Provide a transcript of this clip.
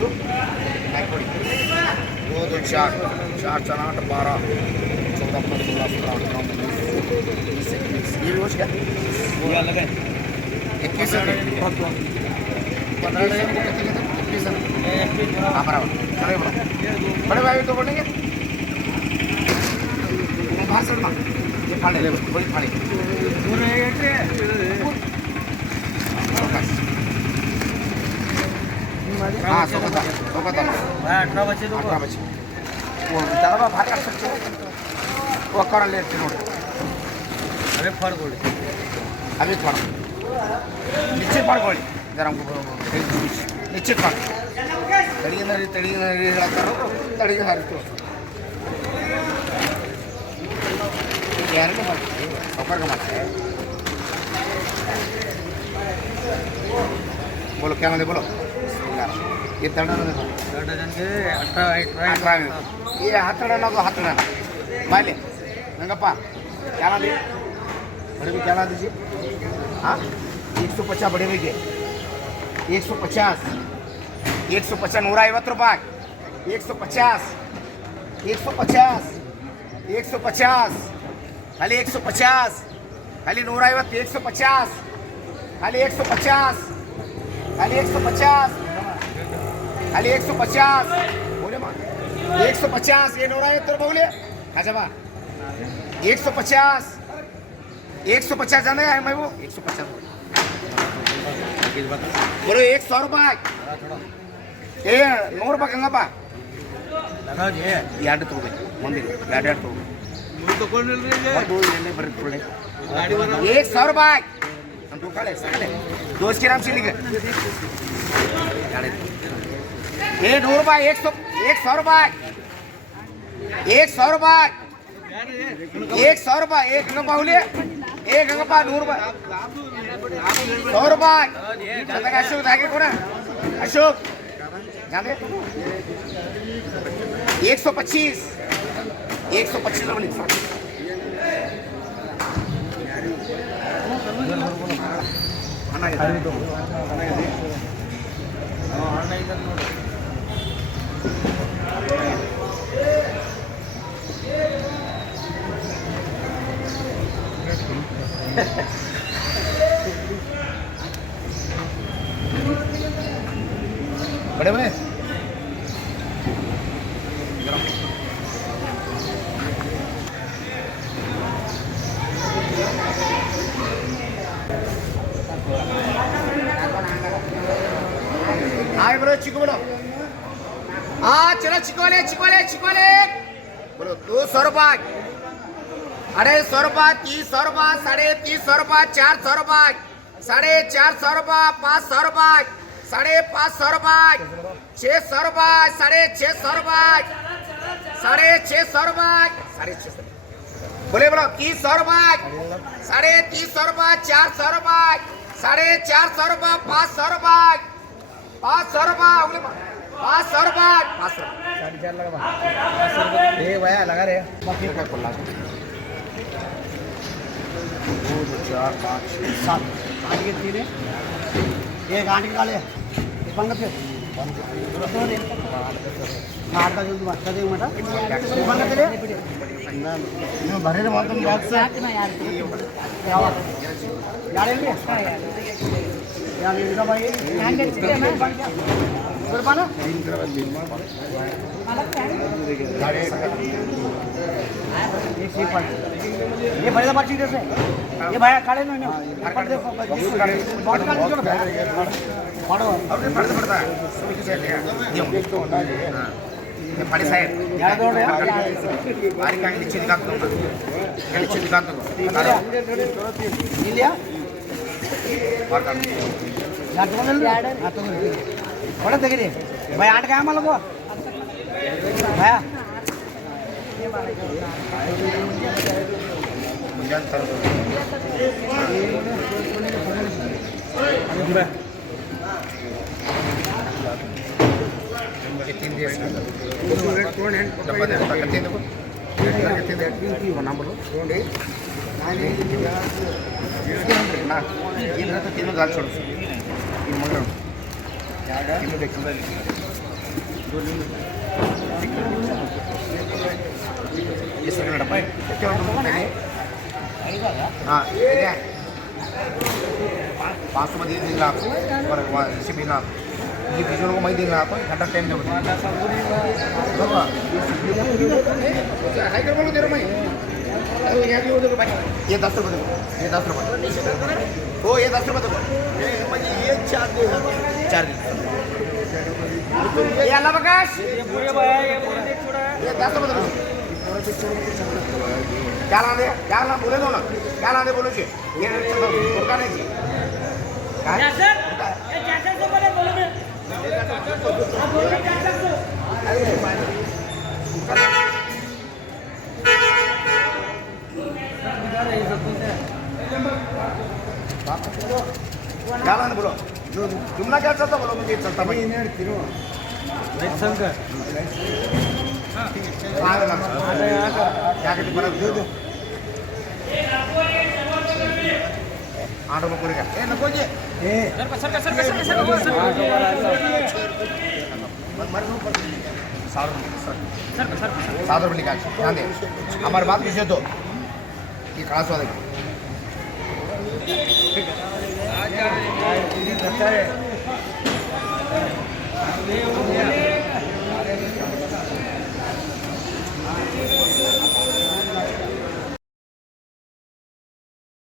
दो दो चार चार चार 8 12 14 15 16 17 18 19 21 ये रोज क्या ये अलग है 21 है 15 21 है हाँ बराबर चलो बोलो बड़े भाई तो बोलेंगे बाहर से ना ये फाड़े ले बड़ी फाड़े हाँ सोकता 18 बच्चे तो 18 बच्चे वो दादा भाग कर सकते वो कर लेते नोट अरे फर बोले अभी फड़ नीचे फड़ गोली जरा हमको नीचे फड़ तड़ी नरी करो तड़ी हर तो यार को मत ऊपर का मत बोलो क्या मतलब बोलो ये तड़ा डजन के 18 ये हाथड़ा ना तो हाथड़ा माले नंगप्पा क्या ना दे बड़े भी क्या ना दीजिए हाँ 150 बड़े भी के 150 150 ₹150 150 150 150 खाली 150 खाली ₹150 150 खाली 150 खाली 150 खाली 150 बोले मा 150 ये ₹150 बोले अच्छा बा 150 150 जाना है मैं वो 150 बोलो 100 रुपये ए ₹100 गंगप्पा लगा जे याड तोगे मंदिर याड तोगे तो कौन मिल रही है दो लेने पर थोड़े गाड़ी वाला 100 रुपये हम तो काले सकले दोस्त के नाम से लिखे ये ₹100 100 रुपये 100 रुपये 100 रुपये एक गंगप्पा बोले एक गंगप्पा ₹100 100 अशोक धागे को ना अशोक जाने 125 125 बड़े बड़े हाय ब्रो चिको बोलो हाँ चलो चिकोले चिकोले चिकोले बोलो 200 रुपये अरे 100 रुपये 300 रुपये 350 रुपये 400 रुपये 450 रुपये 500 रुपये 550 रुपये 600 रुपये 650 रुपये 650 रुपये 650 बोले बोलो 300 रुपये 350 रुपये 400 रुपये 450 रुपये 500 रुपये 500 रुपये 500 रुपये 500 4.5 लगा ये भैया लगा रे बाकी क्या खोला 2 4 5 7 आठ के 3 है एक आठ निकाले ये पंग पे आठ का जो मत दे मटा ये पंग तेरे मैं भरे रे वाला बॉक्स क्या हुआ यार ले यार इनका भाई हैंड के मैं ऊपर पाना ये भरे बात चीज से ये भाई काले नो नो पकड़ दे बहुत काले छोड़ पड़ो और पड़ता है सभी से ले ये पड़े साइड यार दो बारी का नीचे दिखा दो नीचे दिखा दो लिया और कर यार तो मिल हां तो बड़ा देख रे भाई आठ का माल को भैया मुझे तर तीन दिवस कौन है डब्बा दे करते हैं देखो करते हैं वो नाम बोलो कौन है ना ये मेरा तो तीनों गाल छोड़ो तीन मंगल ये सगळं डब्बा आहे हां बासुमती दिला रेसिपी ना ये बीजों को मैं देंगे आपको घंटा टाइम दे हाई कर बोलो दे रहा मैं यहाँ भी उधर ये 10 रुपये दो ये 10 रुपये हो ये 10 रुपये दो ये 4 दिन ये अल्लाह बकाश ये 10 रुपये दो क्या ला बोले दो ना क्या ला दे बोलो जी ये टोटका नहीं जी क्या लाने बोलो तुमना क्या चलता बोलो मुझे चलता भाई क्या कहते बरफ दे दो 8 रुपये पूरे का ए नको जी सर 7 रुपये निकाल ध्यान दे हमारी बात पीछे तो ये खास वाले